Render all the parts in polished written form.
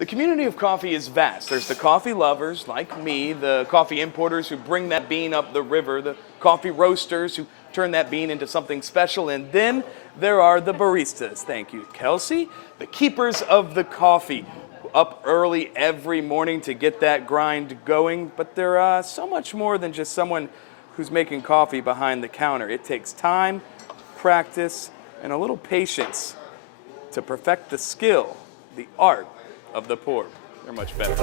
The community of coffee is vast. There's the coffee lovers like me, the coffee importers who bring that bean up the river, the coffee roasters who turn that bean into something special, and then there are the baristas. Thank you, Kelsey. The keepers of the coffee, up early every morning to get that grind going. But they're so much more than just someone who's making coffee behind the counter. It takes time, practice, and a little patience to perfect the skill, the art of the pour. They're much better.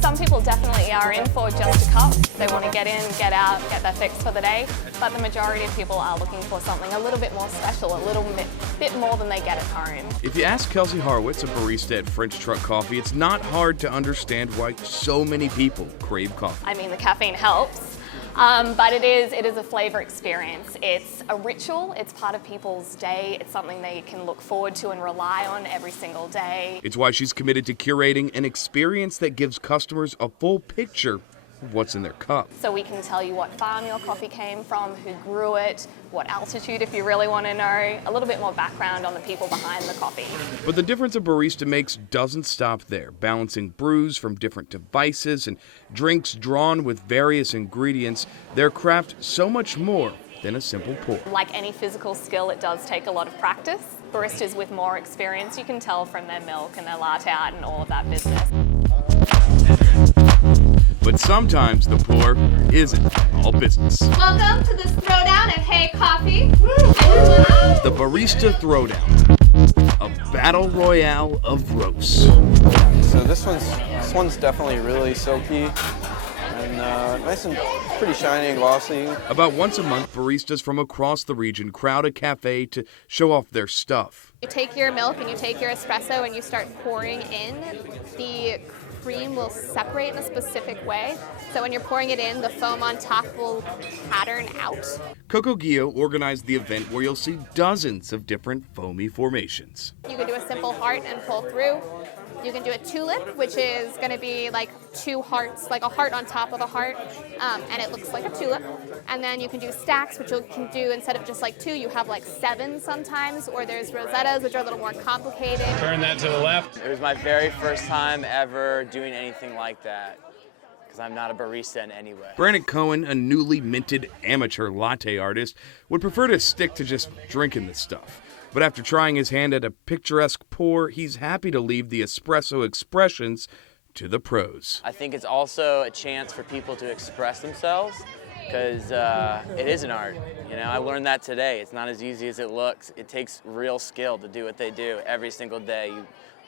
Some people definitely are in for just a cup. They want to get in, get out, get their fix for the day. But the majority of people are looking for something a little bit more special, a little bit more than they get at home. If you ask Kelsey Horowitz, a barista at French Truck Coffee, it's not hard to understand why so many people crave coffee. I mean, the caffeine helps. But it is a flavor experience. It's a ritual, it's part of people's day, it's something they can look forward to and rely on every single day. It's why she's committed to curating an experience that gives customers a full picture of what's in their cup. So we can tell you what farm your coffee came from, who grew it, what altitude if you really want to know, a little bit more background on the people behind the coffee. But the difference a barista makes doesn't stop there, balancing brews from different devices and drinks drawn with various ingredients. Their craft so much more than a simple pour. Like any physical skill, it does take a lot of practice. Baristas with more experience, you can tell from their milk and their latte art and all of that business. But sometimes the pour isn't all business. Welcome to this throwdown of Hey Coffee. The Barista Throwdown, a battle royale of roasts. So this one's definitely really silky and nice and pretty shiny and glossy. About once a month, baristas from across the region crowd a cafe to show off their stuff. You take your milk and you take your espresso and you start pouring in. The cream will separate in a specific way. So when you're pouring it in, the foam on top will pattern out. Coco Guillo organized the event where you'll see dozens of different foamy formations. You can do a simple heart and pull through. You can do a tulip, which is going to be like two hearts, like a heart on top of a heart, and it looks like a tulip. And then you can do stacks, which you can do instead of just like two, you have like 7 sometimes, or there's rosettas, which are a little more complicated. Turn that to the left. It was my very first time ever doing anything like that, because I'm not a barista in any way. Brandon Cohen, a newly minted amateur latte artist, would prefer to stick to just drinking the stuff. But after trying his hand at a picturesque pour, he's happy to leave the espresso expressions to the pros. I think it's also a chance for people to express themselves, because it is an art. You know, I learned that today. It's not as easy as it looks. It takes real skill to do what they do every single day.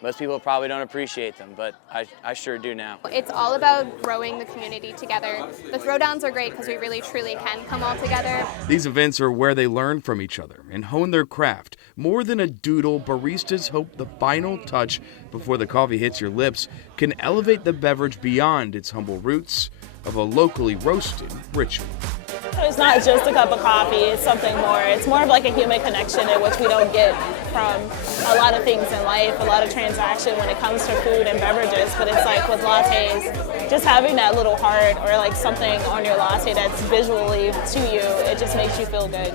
Most people probably don't appreciate them, but I sure do now. It's all about growing the community together. The throwdowns are great because we really truly can come all together. These events are where they learn from each other and hone their craft. More than a doodle, baristas hope the final touch before the coffee hits your lips can elevate the beverage beyond its humble roots of a locally roasted ritual. It's not just a cup of coffee, it's something more. It's more of like a human connection in which we don't get from a lot of things in life, a lot of transaction when it comes to food and beverages, but it's like with lattes, just having that little heart or like something on your latte that's visually to you, it just makes you feel good.